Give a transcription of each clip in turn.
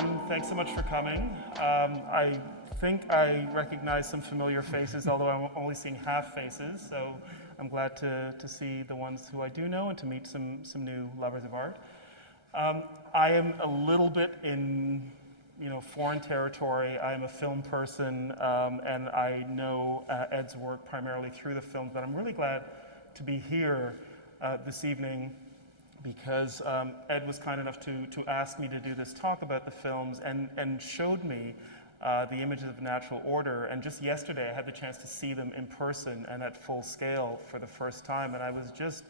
everyone. Thanks so much for coming. I think I recognize some familiar faces, although I'm only seeing half faces, so I'm glad to see the ones who I do know and to meet some new lovers of art. I am a little bit in foreign territory. I am a film person, and I know Ed's work primarily through the films, but I'm really glad to be here this evening because Ed was kind enough to ask me to do this talk about the films and showed me the images of Natural Order. And just yesterday I had the chance to see them in person and at full scale for the first time, and I was just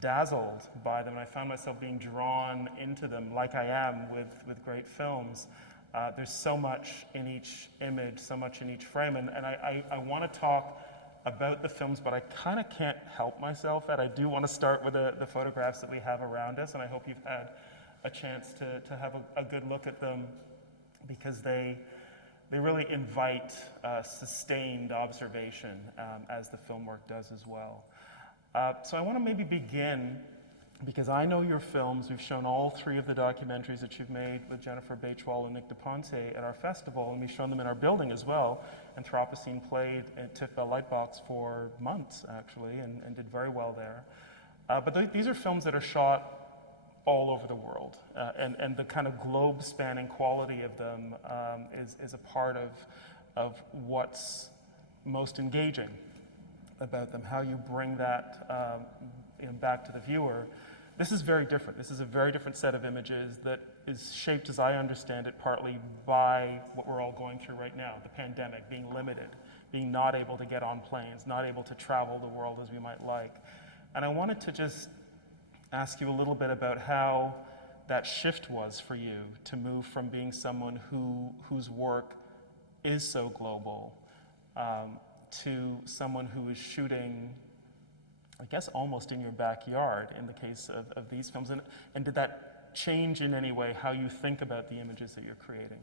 dazzled by them. And I found myself being drawn into them like I am with great films. There's so much in each image, so much in each frame, and I want to talk about the films, but I kind of can't help myself. And I do want to start with the photographs that we have around us, and I hope you've had a chance to have a good look at them, because they really invite sustained observation, as the film work does as well. So I want to maybe begin, because I know your films. We've shown all three of the documentaries that you've made with Jennifer Bachwal and Nick DePonte at our festival, and we've shown them in our building as well. Anthropocene played at TIFF Bell Lightbox for months, actually, and did very well there. But these are films that are shot all over the world, and the kind of globe-spanning quality of them is a part of what's most engaging about them, how you bring that back to the viewer. This is very different. This is a very different set of images that is shaped, as I understand it, partly by what we're all going through right now, the pandemic, being limited, being not able to get on planes, not able to travel the world as we might like. And I wanted to just ask you a little bit about how that shift was for you to move from being someone whose work is so global to someone who is shooting, I guess, almost in your backyard in the case of these films. And did that change in any way how you think about the images that you're creating?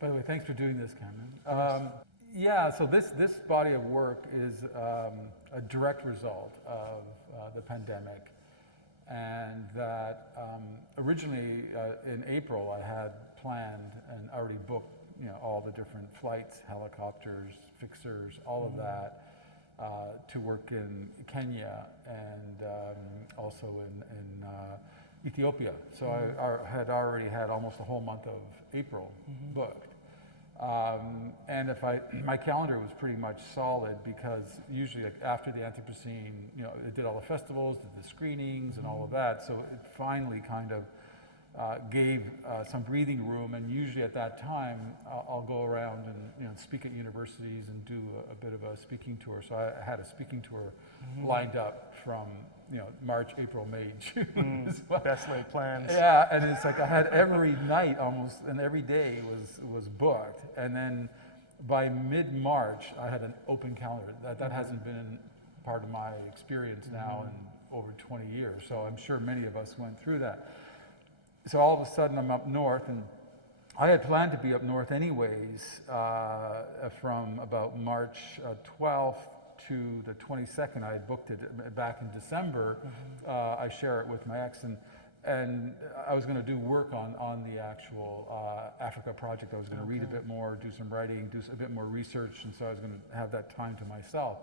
By the way, thanks for doing this, Cameron. Yeah, so this body of work is a direct result of the pandemic. And that originally in April I had planned and already booked all the different flights, helicopters, fixers, all of that, to work in Kenya and also in Ethiopia. So I had already had almost the whole month of April booked. And my calendar was pretty much solid, because usually after the Anthropocene, it did all the festivals, did the screenings and all of that. So it finally kind of gave some breathing room. And usually at that time, I'll go around and speak at universities and do a bit of a speaking tour. So I had a speaking tour lined up from March, April, May, June. Best laid plans. Yeah, and it's like I had every night almost, and every day was booked. And then by mid-March, I had an open calendar. That hasn't been part of my experience now in over 20 years. So I'm sure many of us went through that. So all of a sudden I'm up north, and I had planned to be up north anyways from about March 12th to the 22nd. I had booked it back in December. I share it with my ex, and I was going to do work on the actual Africa project. I was going to read a bit more, do some writing, do a bit more research, and so I was going to have that time to myself.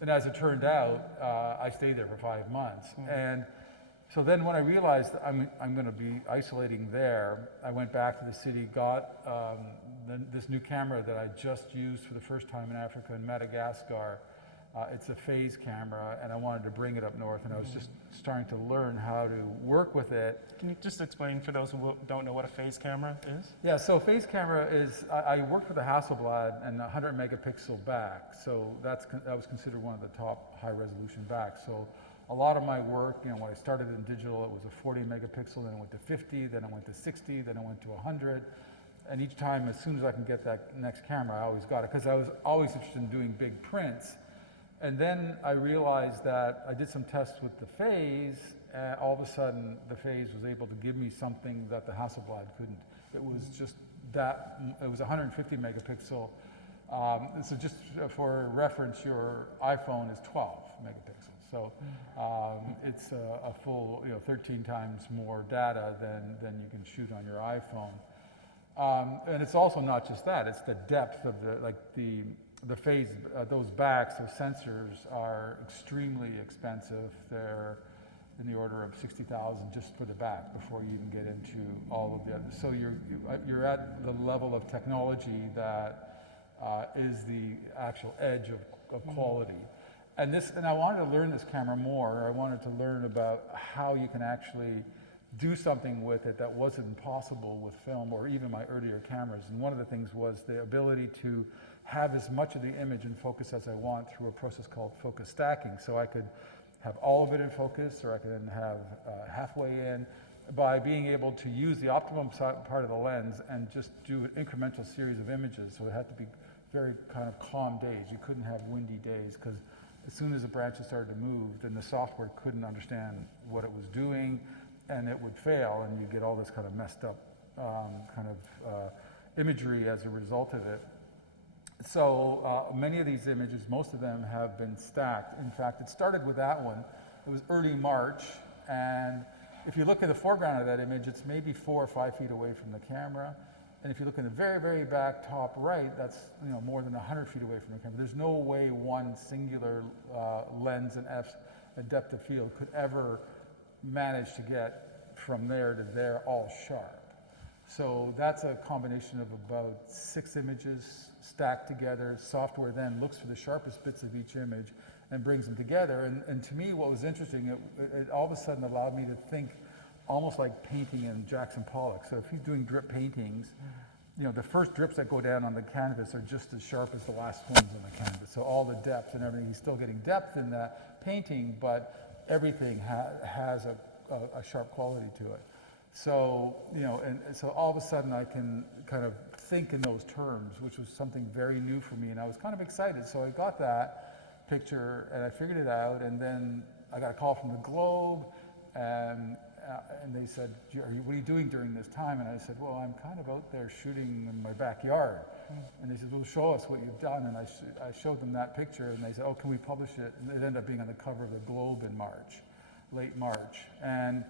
And as it turned out, I stayed there for 5 months. And so then when I realized that I'm going to be isolating there, I went back to the city, got this new camera that I just used for the first time in Africa, in Madagascar. It's a phase camera, and I wanted to bring it up north, and I was just starting to learn how to work with it. Can you just explain for those who don't know what a phase camera is? Yeah, so phase camera is, I worked with a Hasselblad and 100 megapixel back, so that was considered one of the top high resolution backs. So a lot of my work, when I started in digital, it was a 40 megapixel, then it went to 50, then it went to 60, then it went to 100. And each time, as soon as I can get that next camera, I always got it, because I was always interested in doing big prints. And then I realized that I did some tests with the phase, and all of a sudden the phase was able to give me something that the Hasselblad couldn't. It was just that, it was 150 megapixel. So just for reference, your iPhone is 12 megapixels. So it's a full, 13 times more data than you can shoot on your iPhone. And it's also not just that; it's the depth of the phase. Those backs, those sensors are extremely expensive. They're in the order of 60,000 just for the back before you even get into all of the others. So you're at the level of technology that is the actual edge of quality. And I wanted to learn this camera more. I wanted to learn about how you can actually do something with it that wasn't possible with film or even my earlier cameras. And one of the things was the ability to have as much of the image in focus as I want through a process called focus stacking. So I could have all of it in focus, or I could then have halfway in, by being able to use the optimum part of the lens and just do an incremental series of images. So it had to be very kind of calm days. You couldn't have windy days, because as soon as the branches started to move, then the software couldn't understand what it was doing, and it would fail, and you get all this kind of messed up imagery as a result of it. So many of these images, most of them have been stacked. In fact, it started with that one. It was early March, and if you look at the foreground of that image, it's maybe 4 or 5 feet away from the camera. And if you look in the very, very back top right, that's more than 100 feet away from the camera. There's no way one singular lens and depth of field could ever manage to get from there to there all sharp. So that's a combination of about 6 images stacked together. Software then looks for the sharpest bits of each image and brings them together. And to me, what was interesting, it all of a sudden allowed me to think almost like painting in Jackson Pollock. So if he's doing drip paintings, the first drips that go down on the canvas are just as sharp as the last ones on the canvas. So all the depth and everything, he's still getting depth in that painting, but everything has a sharp quality to it. So, and so all of a sudden I can kind of think in those terms, which was something very new for me, and I was kind of excited. So I got that picture and I figured it out, and then I got a call from the Globe, and they said, what are you doing during this time? And I said, well, I'm kind of out there shooting in my backyard. And they said, well, show us what you've done. And I showed them that picture, and they said, oh, can we publish it? And it ended up being on the cover of the Globe in March, late March. And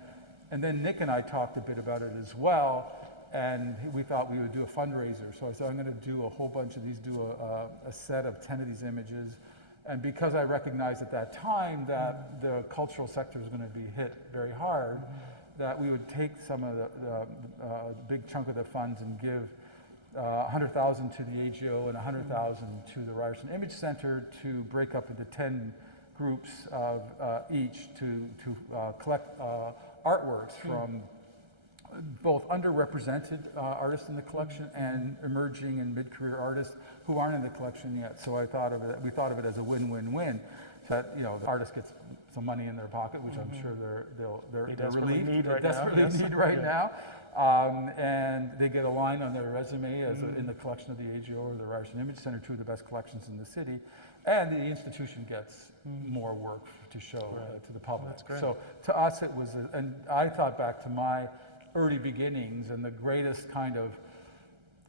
then Nick and I talked a bit about it as well, and we thought we would do a fundraiser. So I said, I'm going to do a whole bunch of these, do a set of 10 of these images. And because I recognized at that time that the cultural sector was going to be hit very hard, that we would take some of the big chunk of the funds and give 100,000 to the AGO and 100,000 to the Ryerson Image Center to break up into 10 groups of each to collect artworks from both underrepresented artists in the collection and emerging and mid-career artists who aren't in the collection yet. So we thought of it as a win-win-win. So that the artist gets some money in their pocket, which I'm sure they're relieved, desperately need right now. And they get a line on their resume as in the collection of the AGO or the Ryerson Image Center, 2 of the best collections in the city. And the institution gets more work to show to the public. That's great. So to us it was, and I thought back to my early beginnings, and the greatest kind of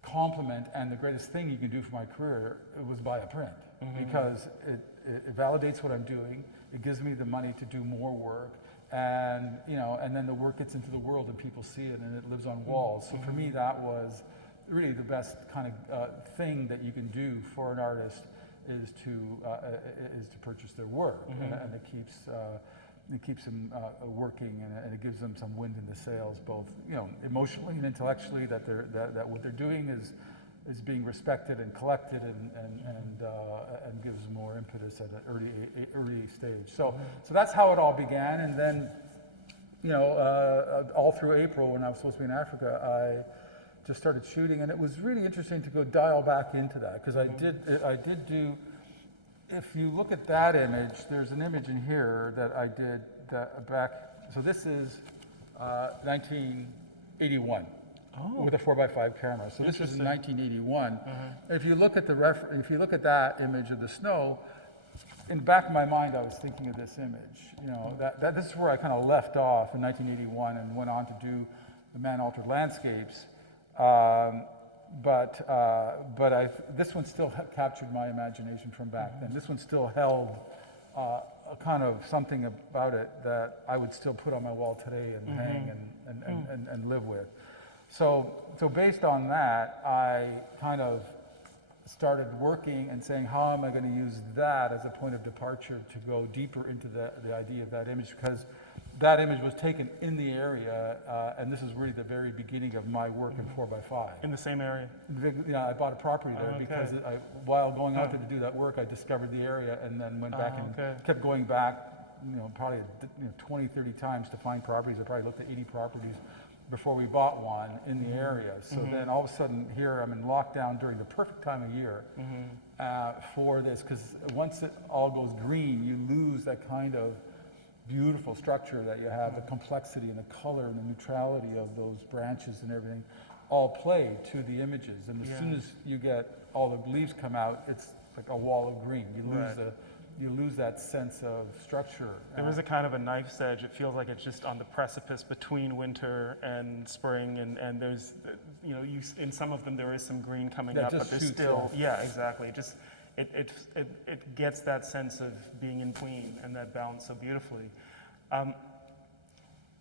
compliment and the greatest thing you can do for my career, it was buy a print, because it validates what I'm doing. It gives me the money to do more work, and and then the work gets into the world and people see it and it lives on walls. So for me, that was really the best kind of thing that you can do for an artist, is to purchase their work, and it keeps them working, and it gives them some wind in the sails, both emotionally and intellectually, that what they're doing is being respected and collected, and gives more impetus at an early stage. So that's how it all began, and then all through April, when I was supposed to be in Africa, I just started shooting, and it was really interesting to go dial back into that, because I did do. If you look at that image, there's an image in here that I did back. So this is 1981 with a 4x5 camera. So this is 1981. If you look at if you look at that image of the snow, in the back of my mind, I was thinking of this image. That this is where I kind of left off in 1981 and went on to do the man-altered landscapes. But this one still captured my imagination from back then. This one still held a kind of something about it that I would still put on my wall today and hang and live with. So based on that, I kind of started working and saying, how am I going to use that as a point of departure to go deeper into the idea of that image? Because that image was taken in the area, and this is really the very beginning of my work in 4x5. In the same area? Yeah, I bought a property there Okay. because while going out there to do that work, I discovered the area and then went back and kept going back, probably 20, 30 times to find properties. I probably looked at 80 properties before we bought one in the area. So then all of a sudden here I'm in lockdown during the perfect time of year for this, because once it all goes green, you lose that kind of beautiful structure that you have, the complexity and the color and the neutrality of those branches and everything all play to the images. And as soon as you get all the leaves come out, it's like a wall of green. You lose that sense of structure. There is a kind of a knife's edge. It feels like it's just on the precipice between winter and spring, and there's, in some of them there is some green coming up, but there's still, exactly. Just it gets that sense of being in between and that balance so beautifully.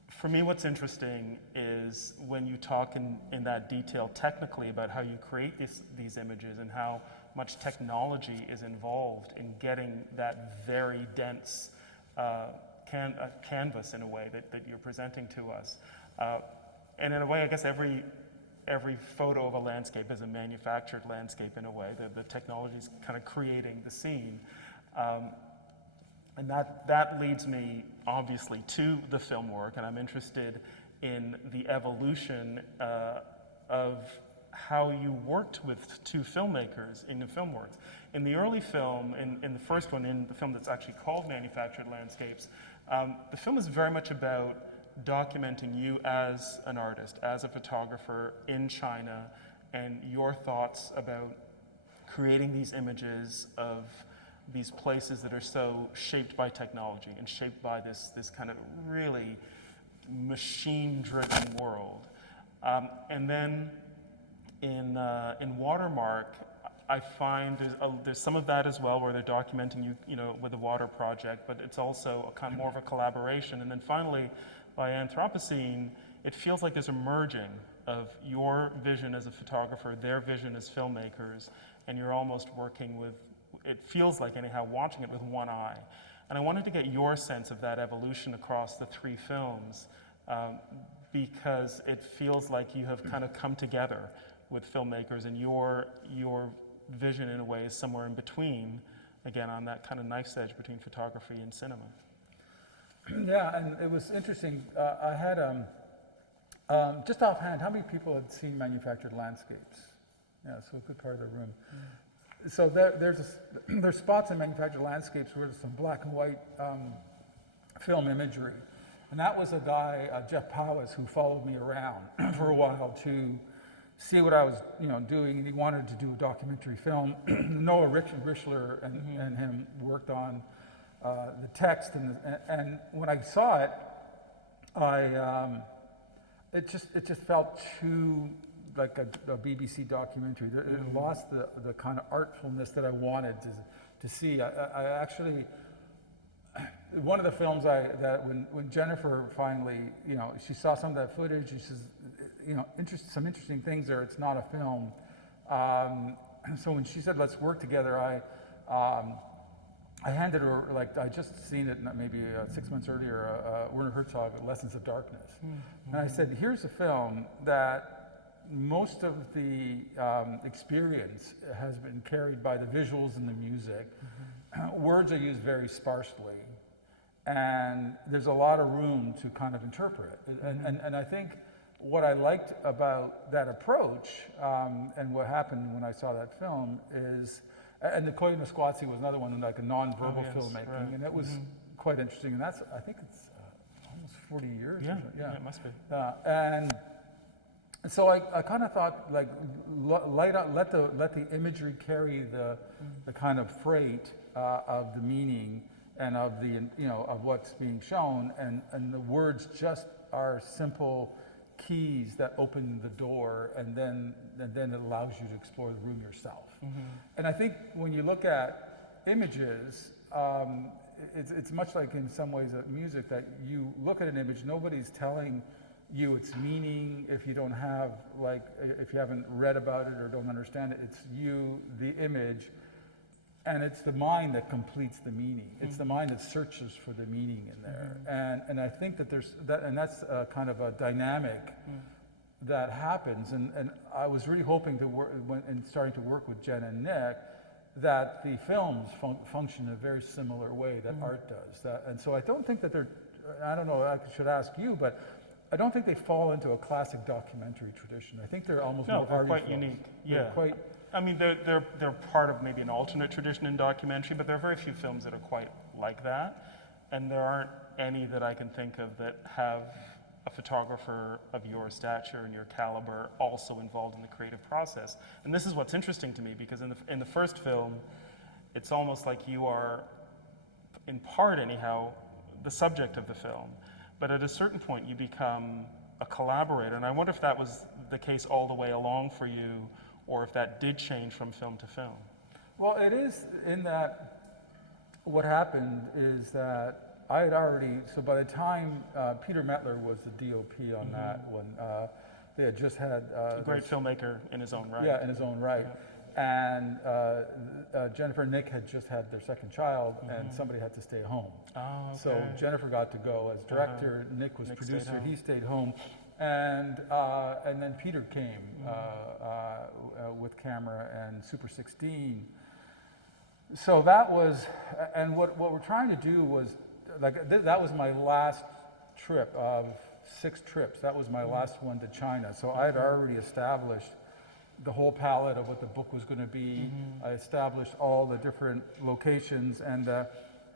For me, what's interesting is when you talk in that detail technically about how you create these images and how much technology is involved in getting that very dense canvas in a way that you're presenting to us. And in a way, I guess every photo of a landscape is a manufactured landscape in a way. The technology is kind of creating the scene. And that leads me, obviously, to the film work, and I'm interested in the evolution of how you worked with two filmmakers in the film work. In the early film, in the first one, in the film that's actually called Manufactured Landscapes, the film is very much about documenting you as an artist, as a photographer in China, and your thoughts about creating these images of these places that are so shaped by technology and shaped by this kind of really machine-driven world. And then in Watermark, I find there's some of that as well, where they're documenting you, with the water project, but it's also a kind of more of a collaboration. And then finally, by Anthropocene, it feels like there's a merging of your vision as a photographer, their vision as filmmakers, and you're almost working with, it feels like anyhow, watching it with one eye. And I wanted to get your sense of that evolution across the three films, because it feels like you have kind of come together with filmmakers, and your vision in a way is somewhere in between, again, on that kind of knife's edge between photography and cinema. Yeah, and it was interesting. I had, just offhand, how many people had seen Manufactured Landscapes? Yeah, so a good part of the room. So there's spots in Manufactured Landscapes where there's some black and white film imagery. And that was a guy, Jeff Powis, who followed me around for a while to see what I was doing, and he wanted to do a documentary film. Noah Richler and him worked on the text, and when I saw it, it just felt too like a BBC documentary. It lost the kind of artfulness that I wanted to see. I actually, one of the films that when Jennifer finally, she saw some of that footage, she says, some interesting things there. It's not a film. So when she said, let's work together, I handed her, I just seen it maybe 6 months earlier, Werner Herzog, Lessons of Darkness. And I said, here's a film that most of the experience has been carried by the visuals and the music. Words are used very sparsely, and there's a lot of room to kind of interpret. And I think what I liked about that approach, and what happened when I saw that film is, and the Koya Nisquatsi was another one, like a non-verbal filmmaking, and it was quite interesting. And that's, I think it's almost 40 years. Yeah, it must be. And so I kind of thought, let the imagery carry the kind of freight of the meaning and of the of what's being shown, and the words just are simple keys that open the door, and then it allows you to explore the room yourself. And I think when you look at images, it's much like in some ways music, that you look at an image, nobody's telling you its meaning if you don't have, like, if you haven't read about it or don't understand it. It's you, the image, and it's the mind that completes the meaning. It's the mind that searches for the meaning in there. And I think that that's kind of a dynamic that happens. And I was really hoping to work, and starting to work with Jen and Nick, that the films function in a very similar way that art does. And so I don't think that they're, I don't know, I should ask you, but I don't think they fall into a classic documentary tradition. I think they're almost more they're arty quite films. unique. They're quite, I mean, they're part of maybe an alternate tradition in documentary, but there are very few films that are quite like that. And there aren't any that I can think of that have a photographer of your stature and your caliber also involved in the creative process. And this is what's interesting to me, because in the first film, it's almost like you are, in part anyhow, the subject of the film. But at a certain point, you become a collaborator. And I wonder if that was the case all the way along for you, or if that did change from film to film. well, it is in that what happened is that I had already, so by the time Peter Metler was the DOP on that one, they had just had... A great filmmaker in his own right. Yeah, in his own right. And Jennifer and Nick had just had their second child, and somebody had to stay home. Oh, okay. So Jennifer got to go as director, Nick was Nick stayed producer, home. he stayed home. And then Peter came with camera and Super 16. So that was, and what we're trying to do was, like, that was my last trip of 6 trips. That was my last one to China. So I had already established the whole palette of what the book was going to be. I established all the different locations, and the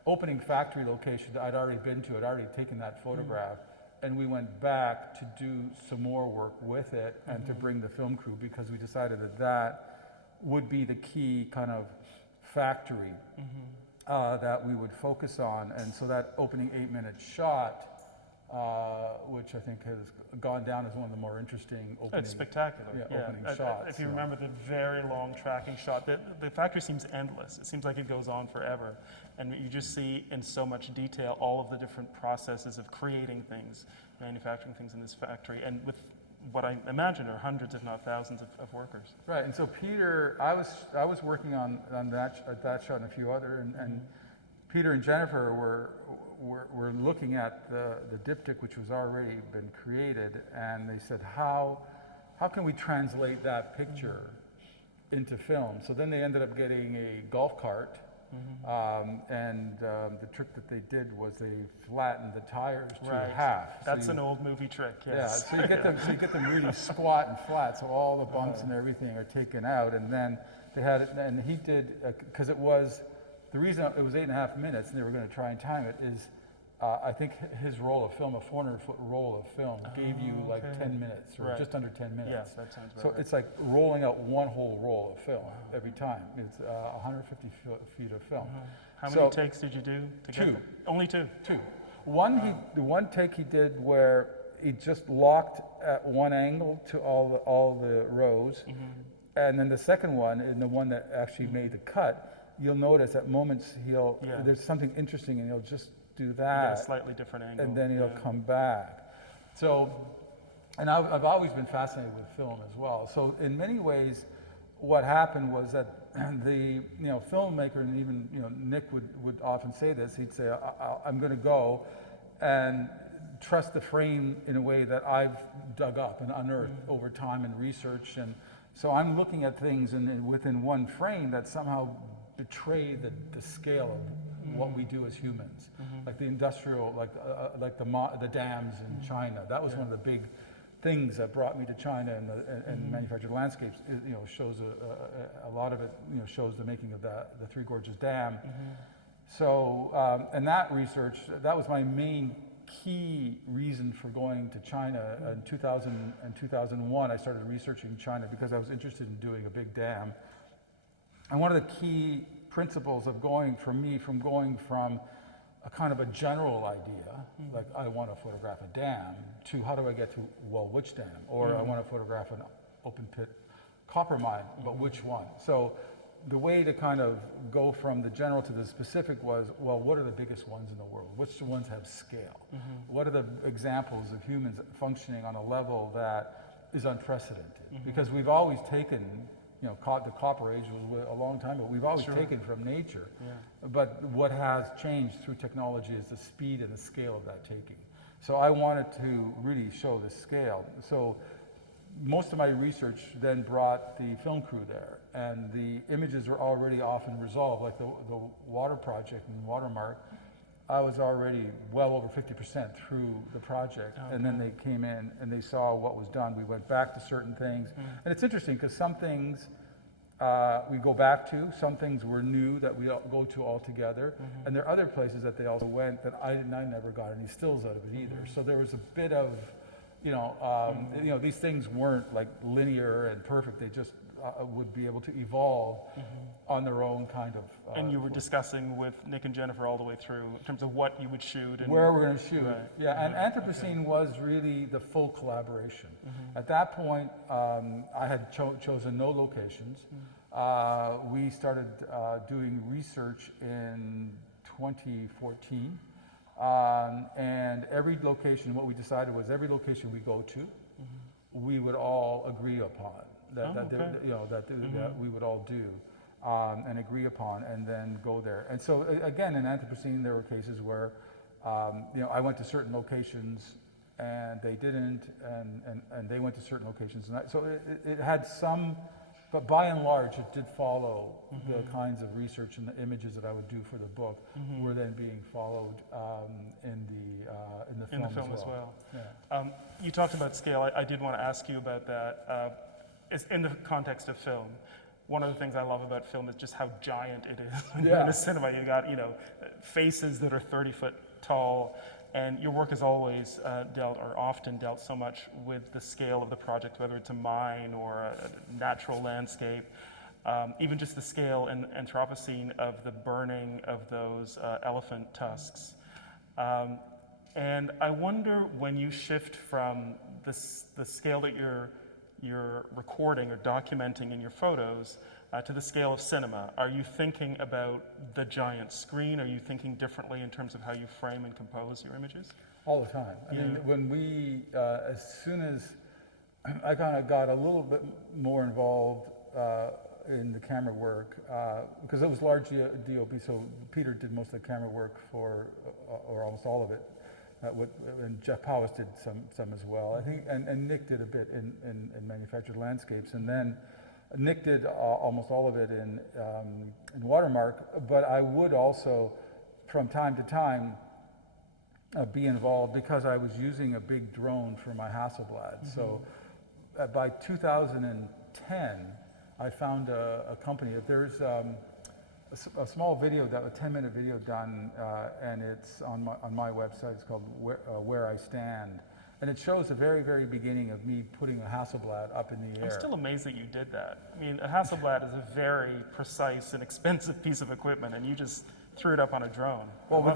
opening factory location that I'd already been to, I'd already taken that photograph. And we went back to do some more work with it and to bring the film crew, because we decided that that would be the key kind of factory that we would focus on. And so that opening 8-minute shot, which I think has gone down as one of the more interesting opening. It's spectacular. Opening shots. If you remember the very long tracking shot, the factory seems endless. It seems like it goes on forever. And you just see in so much detail all of the different processes of creating things, manufacturing things in this factory, and with what I imagine are hundreds, if not thousands, of workers. Right, and so Peter, I was working on that shot and a few other, and Peter and Jennifer were looking at the diptych, which was already been created, and they said, how can we translate that picture into film? So then they ended up getting a golf cart, and the trick that they did was they flattened the tires to half. That's an old movie trick, yes. Yeah, so you get them really squat and flat, so all the bumps and everything are taken out, and then they had it, and he did, because it was, the reason it was 8.5 minutes and they were going to try and time it is, I think his roll of film, a 400-foot roll of film, gave you like 10 minutes, or just under 10 minutes. Yes, that sounds right. So it's like rolling out one whole roll of film every time. It's 150 feet of film. How many takes did you do to get 2. them? Only 2? 2. The one take he did where he just locked at one angle to all the rows, and then the second one, and the one that actually made the cut, you'll notice at moments there's something interesting, and he'll just do that, a slightly different angle, and then he'll come back. So, and I've always been fascinated with film as well. So in many ways, what happened was that the filmmaker, and even Nick would often say this. He'd say, "I'm going to go and trust the frame in a way that I've dug up and unearthed over time and research, and so I'm looking at things within one frame that somehow betray the scale of what we do as humans, like the industrial, like the dams in China. That was one of the big things that brought me to China, and manufactured landscapes. Shows a lot of it. Shows the making of the Three Gorges Dam. So, and that research, that was my main key reason for going to China. In 2000 and 2001, I started researching China because I was interested in doing a big dam. And one of the key principles of going from a kind of a general idea, like I want to photograph a dam, to how do I get to, well, which dam? Or I want to photograph an open pit copper mine, but which one? So the way to kind of go from the general to the specific was, well, what are the biggest ones in the world? Which ones have scale? What are the examples of humans functioning on a level that is unprecedented? Because we've always taken, you know, the Copper Age was a long time ago, we've always taken from nature. But what has changed through technology is the speed and the scale of that taking. So I wanted to really show the scale. So most of my research then brought the film crew there, and the images were already often resolved, like the water project and Watermark. I was already well over 50% through the project, and then they came in and they saw what was done. We went back to certain things, and it's interesting because some things we go back to, some things were new that we go to all together, and there are other places that they also went that I never got any stills out of it either. So there was a bit of, you know, these things weren't like linear and perfect. They just would be able to evolve on their own kind of. And you were discussing with Nick and Jennifer all the way through in terms of what you would shoot and where we're going to shoot. Right. Yeah, and Anthropocene was really the full collaboration. At that point, I had chosen no locations. We started doing research in 2014. And every location, what we decided was every location we go to, we would all agree upon that we would all do and agree upon, and then go there. And so again, in Anthropocene, there were cases where you know, I went to certain locations and they didn't, and they went to certain locations, and so it had some. But by and large, it did follow the kinds of research and the images that I would do for the book were then being followed in the film as well. Yeah. You talked about scale. I did want to ask you about that. It's in the context of film. One of the things I love about film is just how giant it is. When you're in a cinema, you got, you know, faces that are 30 foot tall. And your work has always often dealt so much with the scale of the project, whether it's a mine or a natural landscape, even just the scale in Anthropocene of the burning of those elephant tusks. And I wonder, when you shift from the scale that you're recording or documenting in your photos to the scale of cinema, are you thinking about the giant screen? Are you thinking differently in terms of how you frame and compose your images? All the time. I mean, when we, as soon as I kind of got a little bit more involved in the camera work, because it was largely DOP, so Peter did most of the camera work for, or almost all of it, and Jeff Powis did some as well. I think, and Nick did a bit in manufactured landscapes, and then Nick did almost all of it in Watermark, but I would also, from time to time, be involved because I was using a big drone for my Hasselblad. So by 2010, I found a company. There's a small video, a 10-minute video done, and it's on my website. It's called Where I Stand. And it shows the very, very beginning of me putting a Hasselblad up in the air. I'm still amazed that you did that. I mean, a Hasselblad is a very precise and expensive piece of equipment, and you just threw it up on a drone. I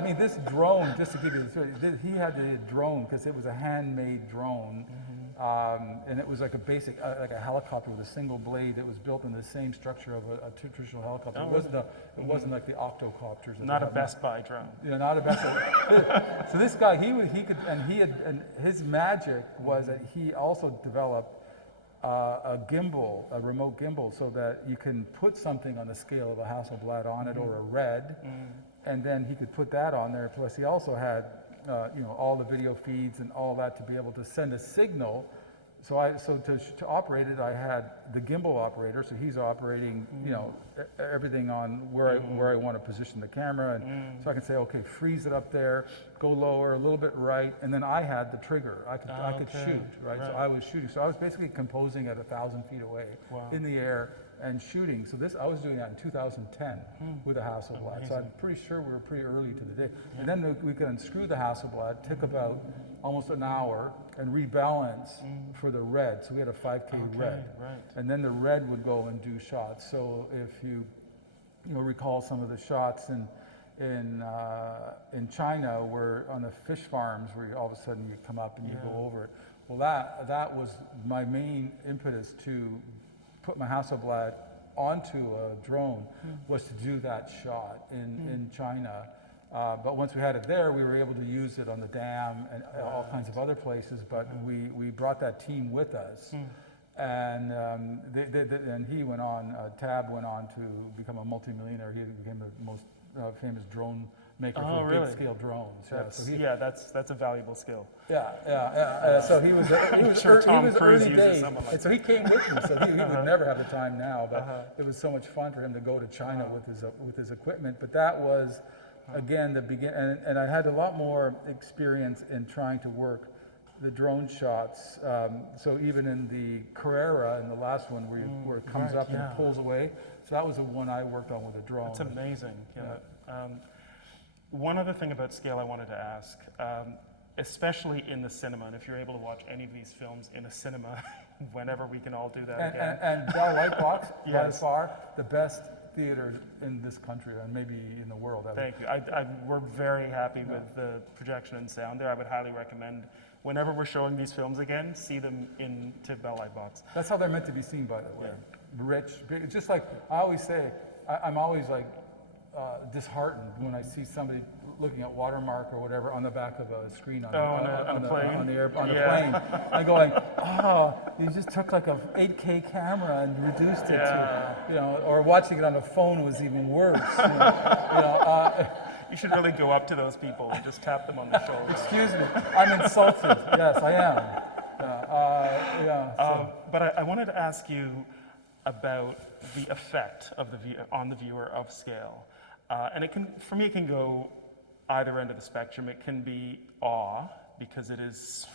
mean, this drone, just to give you the story, he had the drone because it was a handmade drone, and it was like a basic, like a helicopter with a single blade. It was built in the same structure of a traditional helicopter. It wasn't like the octocopters. Not a Best Buy drone. Yeah, not a Best Buy. So this guy, and his magic was that he also developed a gimbal, a remote gimbal, so that you can put something on the scale of a Hasselblad on it, or a red, and then he could put that on there. Plus, he also had, all the video feeds and all that to be able to send a signal. So to operate it, I had the gimbal operator. So he's operating, everything on where I want to position the camera, and so I can say, okay, freeze it up there, go lower, a little bit right, and then I had the trigger. I could shoot, right? So I was shooting. So I was basically composing at 1,000 feet away in the air and shooting. So I was doing that in 2010 with a Hasselblad. Amazing. So I'm pretty sure we were pretty early to the day. Yeah. And then we could unscrew the Hasselblad, took about almost an hour, and rebalance for the red. So we had a 5K red. Right. And then the red would go and do shots. So if you recall some of the shots in China, where on the fish farms, where all of a sudden you come up and you go over it. Well, that was my main impetus to put my Hasselblad onto a drone was to do that shot in China. But once we had it there, we were able to use it on the dam and all kinds of other places. But we brought that team with us. And and he went on, Tab went on to become a multimillionaire. He became the most famous drone maker for really? big scale drones. That's a valuable skill. So he was sure Tom he was Cruise early uses days, someone like and so he came with me. So he would never have the time now, but it was so much fun for him to go to China with his equipment. But that was again the begin, and I had a lot more experience in trying to work the drone shots. So even in the Carrera, in the last one where it comes up and it pulls away. So that was the one I worked on with a drone. That's amazing. Yeah. One other thing about scale I wanted to ask, especially in the cinema, and if you're able to watch any of these films in a cinema, whenever we can all do that again. And Bell Lightbox, by far, the best theater in this country and maybe in the world. Thank you. We're very happy with the projection and sound there. I would highly recommend, whenever we're showing these films again, see them into Bell Lightbox. That's how they're meant to be seen, by the way. Rich, big. It's just like I always say, I'm always like disheartened when I see somebody looking at Watermark or whatever on the back of a screen on a plane. I'm going, you just took like a 8K camera and reduced it to, or watching it on a phone was even worse. You should really go up to those people and just tap them on the shoulder. Excuse me, I'm insulted. Yes, I am. But I wanted to ask you about the effect of on the viewer of scale. And for me, it can go either end of the spectrum. It can be awe, because it is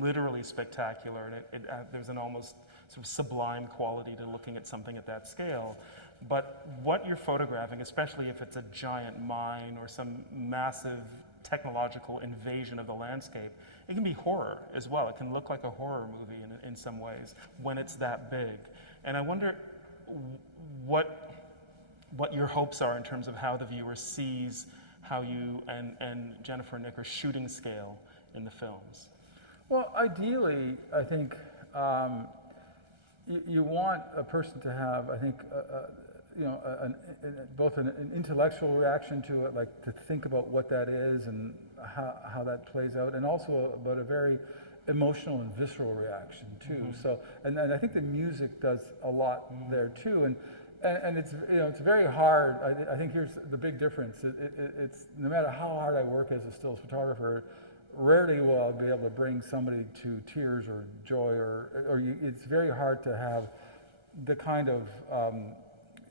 literally spectacular, and there's an almost sort of sublime quality to looking at something at that scale. But what you're photographing, especially if it's a giant mine or some massive technological invasion of the landscape, it can be horror as well. It can look like a horror movie in some ways when it's that big. And I wonder what your hopes are in terms of how the viewer sees how you and Jennifer and Nick are shooting scale in the films. Well, ideally, I think you want a person to have, I think, both an intellectual reaction to it, like to think about what that is and how that plays out, and also about a very emotional and visceral reaction too. So, and I think the music does a lot there too. And it's it's very hard. I think here's the big difference. It's no matter how hard I work as a stills photographer, rarely will I be able to bring somebody to tears or joy it's very hard to have the kind of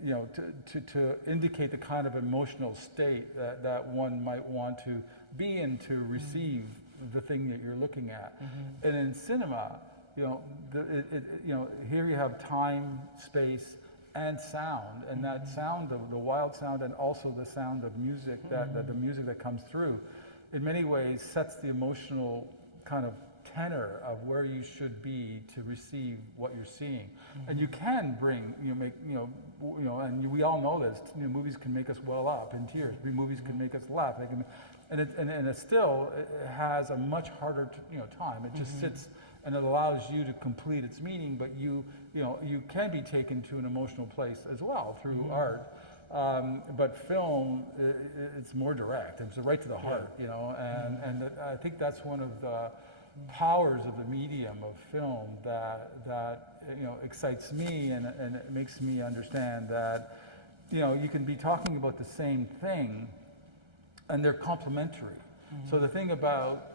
to indicate the kind of emotional state that one might want to be in to receive the thing that you're looking at. And in cinema, here you have time, space, and sound, and that sound of the wild sound, and also the sound of music, that the music that comes through, in many ways sets the emotional kind of tenor of where you should be to receive what you're seeing. And you can bring, and we all know this. Movies can make us well up in tears. Movies can make us laugh. They can, and it still it has a much harder time. It just sits and it allows you to complete its meaning, but you can be taken to an emotional place as well through art. But film, it's more direct. It's right to the heart, and I think that's one of the powers of the medium of film that excites me, and it makes me understand that you can be talking about the same thing and they're complementary. So the thing about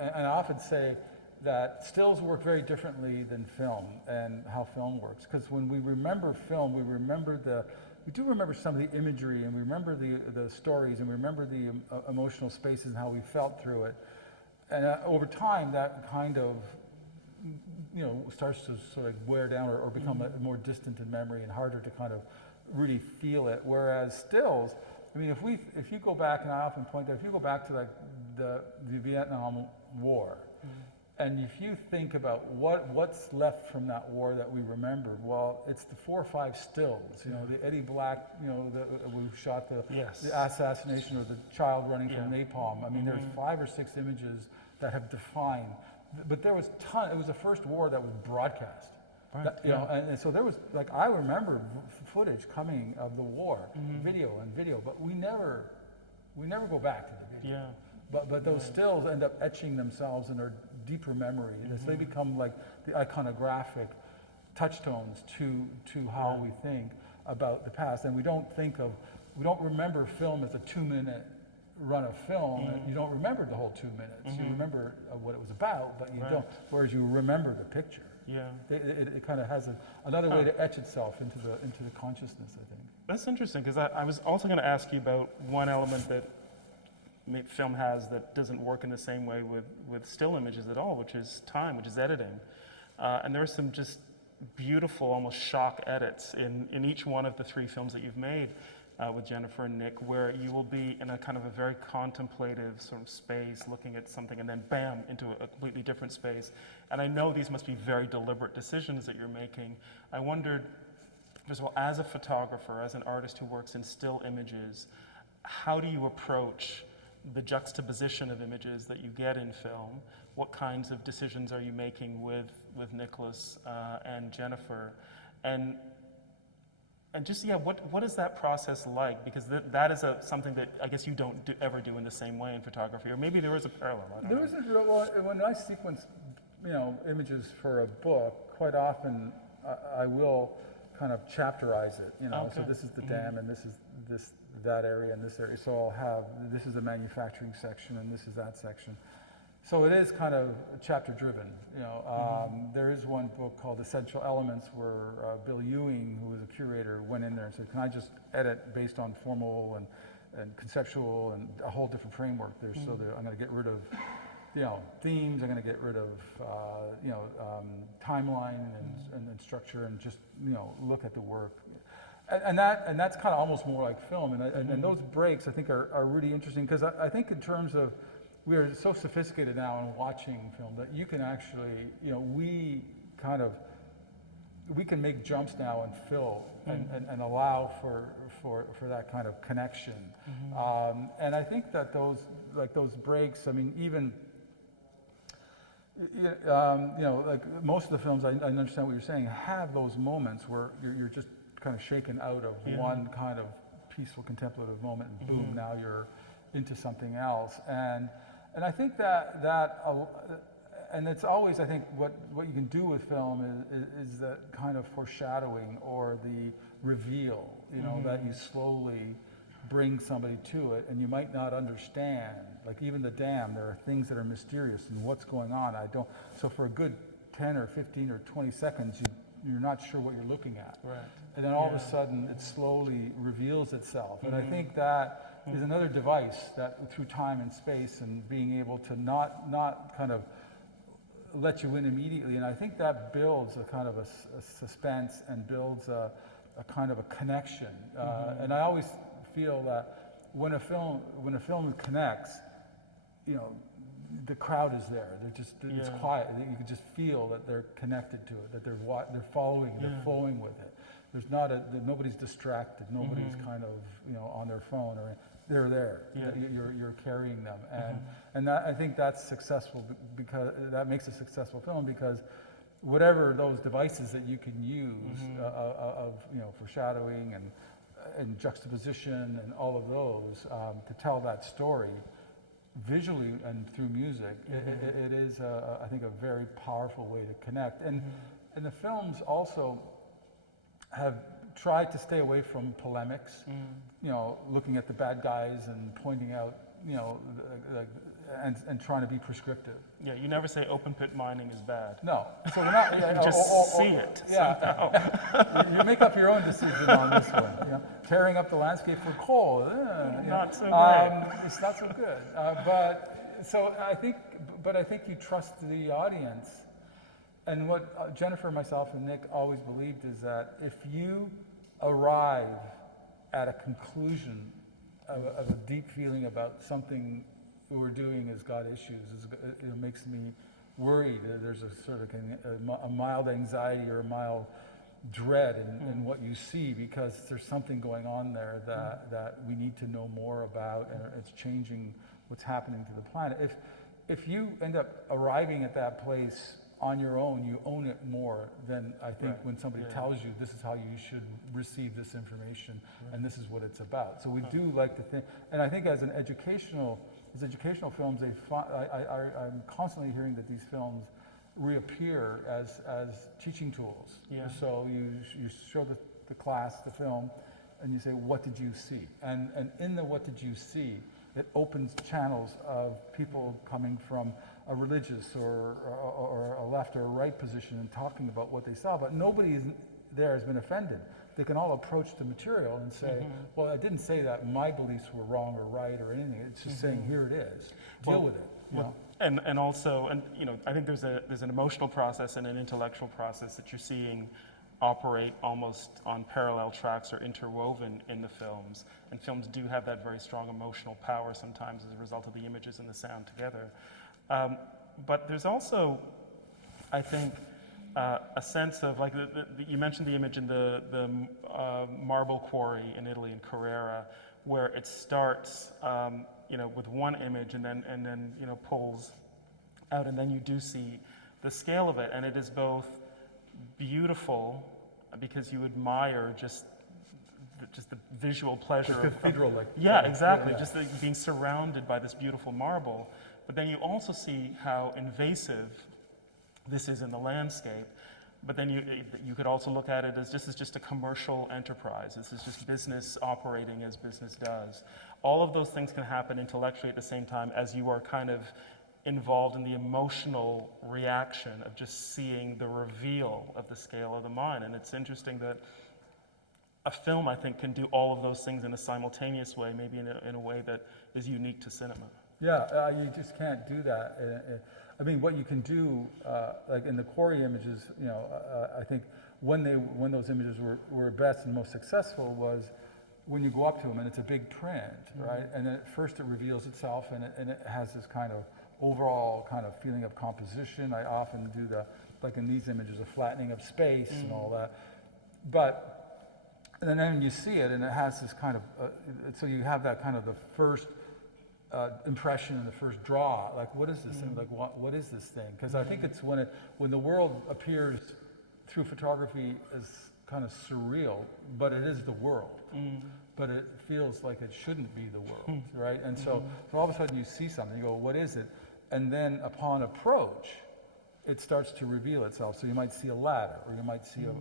and I often say that stills work very differently than film and how film works, because when we remember film, we do remember some of the imagery, and we remember the stories, and we remember the emotional spaces and how we felt through it. And over time, that kind of, starts to sort of wear down or become more distant in memory and harder to kind of really feel it. Whereas stills, I mean, if you go back, and I often point out, if you go back to like the Vietnam War, and if you think about what's left from that war that we remembered, well, it's the 4 or 5 stills. The Eddie Black, who shot the assassination of the child running from napalm. I mean, there's 5 or 6 images that have defined. But there was it was the first war that was broadcast. Right, You know, and so there was, like, I remember footage coming of the war, video, but we never go back to the video. Yeah. But those stills end up etching themselves in our deeper memory, and so they become like the iconographic touchstones to how we think about the past. And we don't remember film as a 2-minute run of film. You don't remember the whole 2 minutes. You remember what it was about, but you don't. Whereas you remember the picture. Yeah. It kind of has another way to etch itself into the consciousness, I think. That's interesting, because I was also going to ask you about one element that film has that doesn't work in the same way with still images at all, which is time, which is editing. And there are some just beautiful, almost shock edits in each one of the 3 films that you've made with Jennifer and Nick, where you will be in a kind of a very contemplative sort of space, looking at something, and then bam, into a completely different space. And I know these must be very deliberate decisions that you're making. I wondered, first of all, as a photographer, as an artist who works in still images, how do you approach the juxtaposition of images that you get in film? What kinds of decisions are you making with Nicholas and Jennifer? And just, yeah, what is that process like? Because that is something that I guess you don't ever do in the same way in photography, or maybe there is a parallel. I don't know. There isn't real, well, when I sequence, images for a book, quite often I will kind of chapterize it, Okay. So this is the dam, and this is that area, and this area. So I'll have, this is the manufacturing section, and this is that section. So it is kind of chapter driven, There is one book called Essential Elements where Bill Ewing, who was a curator, went in there and said, can I just edit based on formal and conceptual and a whole different framework there? So I'm going to get rid of, themes, I'm going to get rid of, timeline and structure, and just, look at the work. And that's kind of almost more like film. And those breaks, I think, are really interesting, because I think in terms of, we are so sophisticated now in watching film that you can actually, we can make jumps now and fill and allow for that kind of connection. And I think that those breaks, I mean, even, like most of the films, I understand what you're saying, have those moments where you're just kind of shaken out of one kind of peaceful contemplative moment, and boom, now you're into something else. And I think and it's always, I think, what you can do with film is that kind of foreshadowing, or the reveal, that you slowly bring somebody to it, and you might not understand. Like even the dam, there are things that are mysterious, and what's going on, so for a good 10 or 15 or 20 seconds, you're not sure what you're looking at. Right. And then all of a sudden, it slowly reveals itself. And I think that is another device that, through time and space, and being able to not kind of let you in immediately. And I think that builds a kind of a suspense, and builds a kind of a connection. And I always feel that when a film connects, the crowd is there. It's quiet. You can just feel that they're connected to it, that they're following, they're flowing with it. There's nobody's distracted. Nobody's kind of on their phone, or they're there. Yeah. You're carrying them, and that, I think that's successful, because that makes a successful film, because whatever those devices that you can use of foreshadowing and juxtaposition and all of those to tell that story visually and through music, it is I think a very powerful way to connect. And the films also have tried to stay away from polemics, looking at the bad guys and pointing out, and trying to be prescriptive. Yeah, you never say open pit mining is bad. No, so we're not. You just see it somehow. You make up your own decision on this one. Tearing up the landscape for coal. Not so great. It's not so good. But I think you trust the audience. And what Jennifer, myself, and Nick always believed is that if you arrive at a conclusion of a deep feeling about something we're doing has got issues, it makes me worried. There's a sort of a mild anxiety or a mild dread in what you see, because there's something going on there that we need to know more about, and it's changing what's happening to the planet. If you end up arriving at that place on your own, you own it more than I think Right. when somebody Yeah. tells you this is how you should receive this information and this is what it's about. So we do like to think, and I think as educational films, I'm constantly hearing that these films reappear as teaching tools. Yeah. So you show the class the film, and you say, what did you see? And in the what did you see, it opens channels of people coming from a religious or a left or a right position and talking about what they saw, but nobody there has been offended. They can all approach the material and say, well, I didn't say that my beliefs were wrong or right or anything. It's just saying, here it is. Deal with it. You know? And also, you know, I think there's an emotional process and an intellectual process that you're seeing operate almost on parallel tracks or interwoven in the films. And films do have that very strong emotional power sometimes as a result of the images and the sound together. But there's also, I think, a sense of, like, you mentioned the image in the marble quarry in Italy, in Carrara, where it starts, you know, with one image and then you know, pulls out, and then you do see the scale of it, and it is both beautiful because you admire just the visual pleasure The cathedral, like. yeah, exactly. Yeah. Just being surrounded by this beautiful marble. But then you also see how invasive this is in the landscape. But then you could also look at it as this is just a commercial enterprise. This is just business operating as business does. All of those things can happen intellectually at the same time as you are kind of involved in the emotional reaction of just seeing the reveal of the scale of the mine. And it's interesting that a film, I think, can do all of those things in a simultaneous way, maybe in a way that is unique to cinema. Yeah, you just can't do that. I mean, what you can do, like in the quarry images, you know, I think when those images were best and most successful was when you go up to them and it's a big print, right? And then first it reveals itself and it has this kind of overall kind of feeling of composition. I often do like in these images, a flattening of space and all that. And then you see it and it has this kind of, so you have that kind of the first impression and the first draw, like what is this thing? Like what is this thing? Because I think it's when the world appears through photography as kind of surreal, but it is the world. But it feels like it shouldn't be the world, right? And so all of a sudden you see something, you go, what is it? And then upon approach, it starts to reveal itself. So you might see a ladder, or you might see a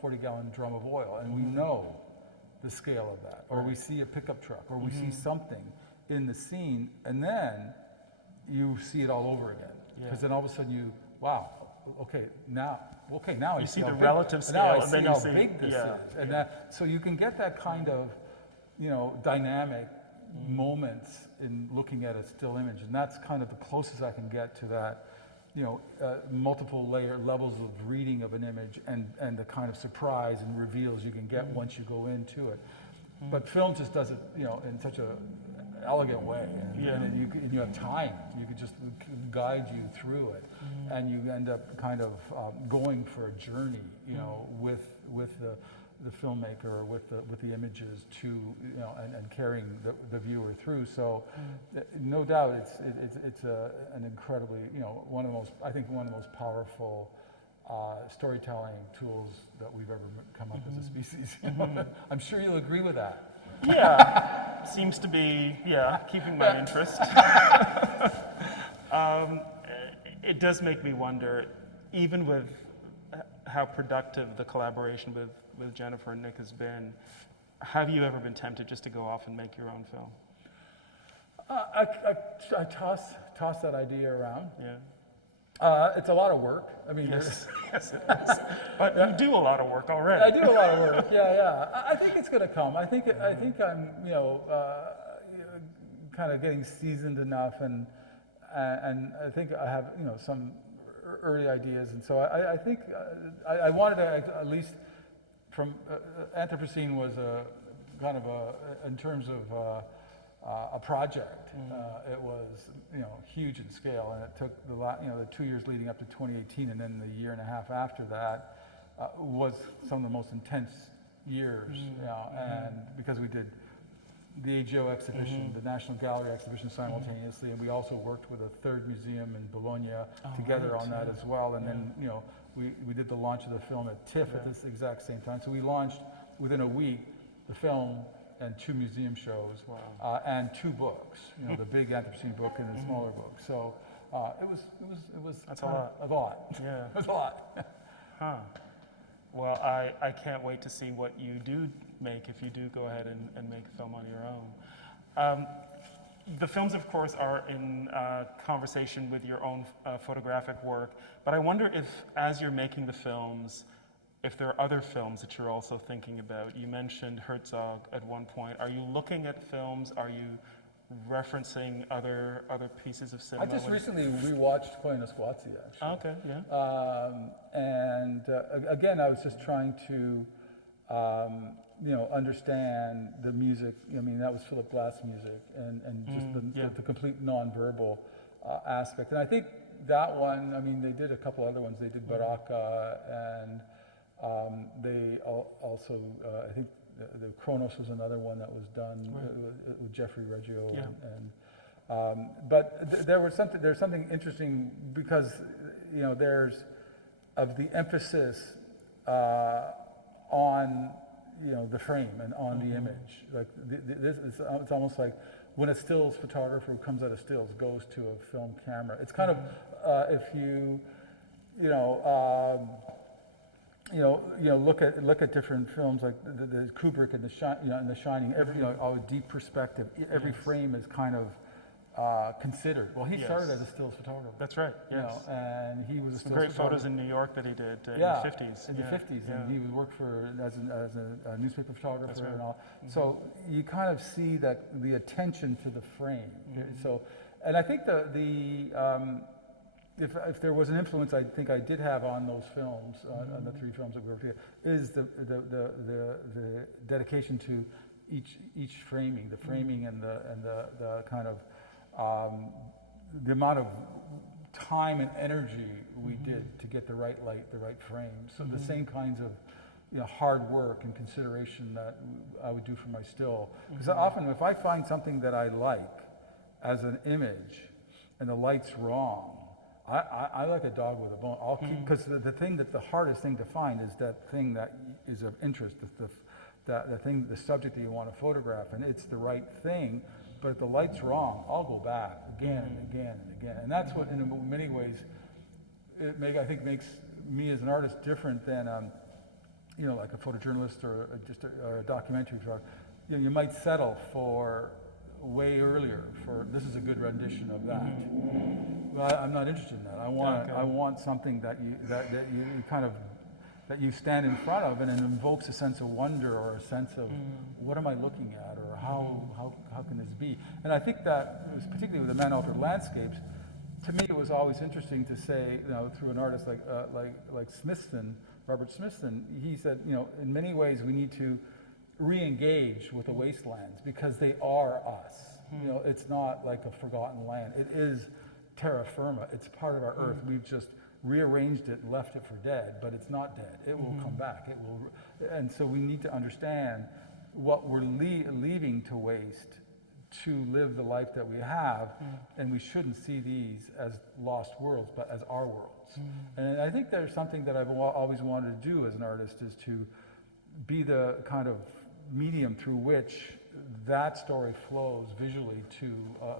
40-gallon drum of oil, and we know the scale of that. Or we see a pickup truck, or we see something in the scene, and then you see it all over again. Because then all of a sudden now I You see the how relative big, now I scale, and see then you how see- big this yeah, is. And so you can get that kind of, you know, dynamic moments in looking at a still image, and that's kind of the closest I can get to that, you know, multiple levels of reading of an image and the kind of surprise and reveals you can get once you go into it. But film just does it, you know, in such a elegant way, and you have time. You could just guide you through it, and you end up kind of going for a journey, you know, with the filmmaker or with the images to, you know, and carrying the viewer through. So, no doubt, it's an incredibly, you know, one of the most powerful storytelling tools that we've ever come up as a species. I'm sure you'll agree with that. Yeah, seems to be, keeping my interest. It does make me wonder, even with how productive the collaboration with Jennifer and Nick has been, have you ever been tempted just to go off and make your own film? I toss that idea around. Yeah. It's a lot of work. I mean, Yes, yes it is. But you do a lot of work already. I do a lot of work. Yeah. I think it's going to come. I think I'm, you know, kind of getting seasoned enough, and I think I have, you know, some early ideas, and so I think I wanted to at least from Anthropocene was a kind of in terms of a project. It was, you know, huge in scale, and it took the 2 years leading up to 2018, and then the year and a half after that was some of the most intense years. You know, and because we did the AGO exhibition, the National Gallery exhibition simultaneously, and we also worked with a third museum in Bologna together right, on that as well. And then, you know, we did the launch of the film at TIFF at this exact same time. So we launched within a week the film and 2 museum shows and 2 books. You know, the big Anthropocene book and the smaller book. So it was That's a lot. Yeah. It was a lot. Huh. Well, I can't wait to see what you do make if you do go ahead and make a film on your own. The films, of course, are in conversation with your own photographic work, but I wonder if, as you're making the films, if there are other films that you're also thinking about. You mentioned Herzog at one point. Are you looking at films? Are you referencing other pieces of cinema? I just recently rewatched Koyaanisqatsi, actually. Oh, okay, yeah. And again, I was just trying to, you know, understand the music. I mean, that was Philip Glass music, and just the complete nonverbal aspect. And I think that one, I mean, they did a couple other ones. They did Baraka, and they also, I think, the Kronos was another one that was done with Jeffrey Reggio, but there's something interesting because, you know, there's of the emphasis on, you know, the frame and on the image. Like it's almost like when a stills photographer who comes out of stills goes to a film camera. It's kind of if you look at different films like the Kubrick and The Shining. Every a deep perspective. Every frame is kind of considered. Well, he started as a stills photographer. That's right. Yes. You know, and he was a Some stills great photographer. photos in New York that he did in the 50s. In the 50s, and he would work as a newspaper photographer. That's right. And all. So you kind of see that the attention to the frame. So, and I think if there was an influence I think I did have on those films, on the 3 films that we worked together, is the dedication to each framing, the framing and the kind of the amount of time and energy we did to get the right light, the right frame. So the same kinds of hard work and consideration that I would do for my still. Because often if I find something that I like as an image and the light's wrong, I like a dog with a bone. I'll keep, because the hardest thing to find is that thing that is of interest, the subject that you want to photograph, and it's the right thing. But if the light's wrong, I'll go back again and again and again. And that's what, in many ways, I think makes me as an artist different than, like a photojournalist or just a documentary photographer. You might settle for way earlier for this is a good rendition of that. Well, I'm not interested in that. I want something that you kind of that you stand in front of and it invokes a sense of wonder or a sense of what am I looking at or how can this be? And I think that was particularly with the man-altered landscapes. To me, it was always interesting to say, through an artist like Smithson, Robert Smithson, he said, in many ways we need to re-engage with the wastelands because they are us. It's not like a forgotten land. It is terra firma. It's part of our earth. We've just rearranged it, left it for dead, but it's not dead. It will come back. It will, and so we need to understand what we're leaving to waste to live the life that we have, and we shouldn't see these as lost worlds, but as our worlds. And I think there's something that I've always wanted to do as an artist is to be the kind of medium through which that story flows visually to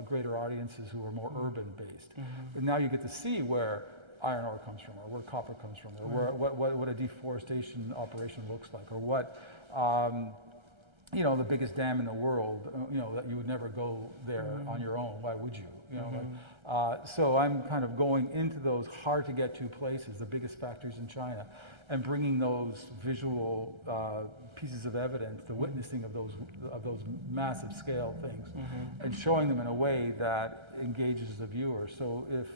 greater audiences who are more urban based. And now you get to see where iron ore comes from, or where copper comes from, or what a deforestation operation looks like, or what the biggest dam in the world, that you would never go there on your own. Why would you? So I'm kind of going into those hard to get to places, the biggest factories in China, and bringing those visual pieces of evidence, the witnessing of those massive scale things, and showing them in a way that engages the viewer. So if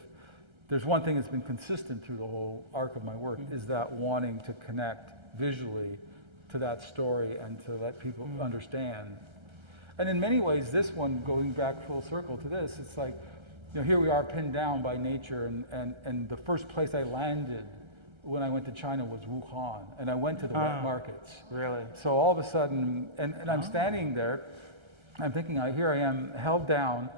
there's one thing that's been consistent through the whole arc of my work is that wanting to connect visually to that story and to let people understand. And in many ways, this one, going back full circle to this, it's like, here we are pinned down by nature, and the first place I landed when I went to China was Wuhan, and I went to the wet markets. Really? So all of a sudden, and I'm standing there, I'm thinking, here I am held down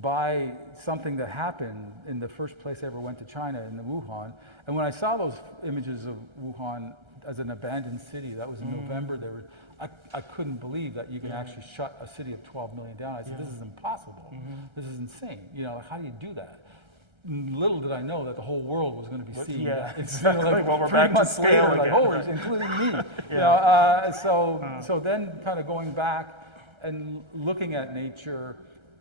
by something that happened in the first place I ever went to China, in the Wuhan. And when I saw those images of Wuhan as an abandoned city, that was in November, I couldn't believe that you can actually shut a city of 12 million down. I said, this is impossible. This is insane. How do you do that? Little did I know that the whole world was going to be seeing that. Exactly. Well, we're 3 back to months scale later, again. like, holy, including me. So then kind of going back and looking at nature,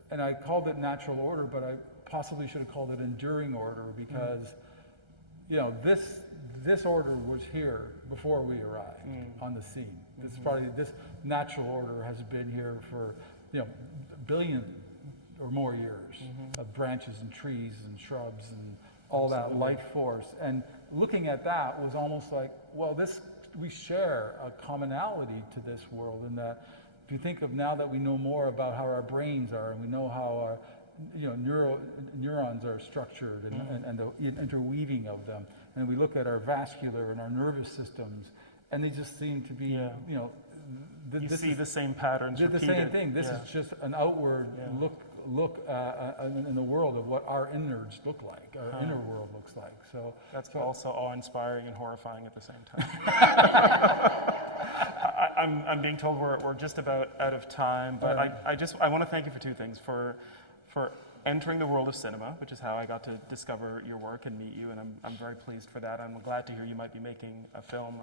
and I called it natural order, but I possibly should have called it enduring order, because this order was here before we arrived on the scene. This natural order has been here for a billion or more years of branches and trees and shrubs and all that life force. And looking at that was almost like, well, we share a commonality to this world, in that if you think of, now that we know more about how our brains are, and we know how our neurons are structured, and the interweaving of them, and we look at our vascular and our nervous systems, and they just seem to be, you see the same patterns the repeated. same thing. This is just an outward look in the world of what our innards look like, our inner world looks like. So that's also awe-inspiring and horrifying at the same time. I'm being told we're just about out of time, but I want to thank you for two things: for entering the world of cinema, which is how I got to discover your work and meet you, and I'm very pleased for that. I'm glad to hear you might be making a film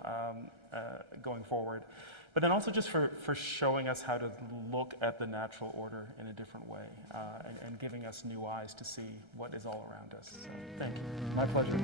going forward. But then also just for showing us how to look at the natural order in a different way, and giving us new eyes to see what is all around us. So thank you. My pleasure.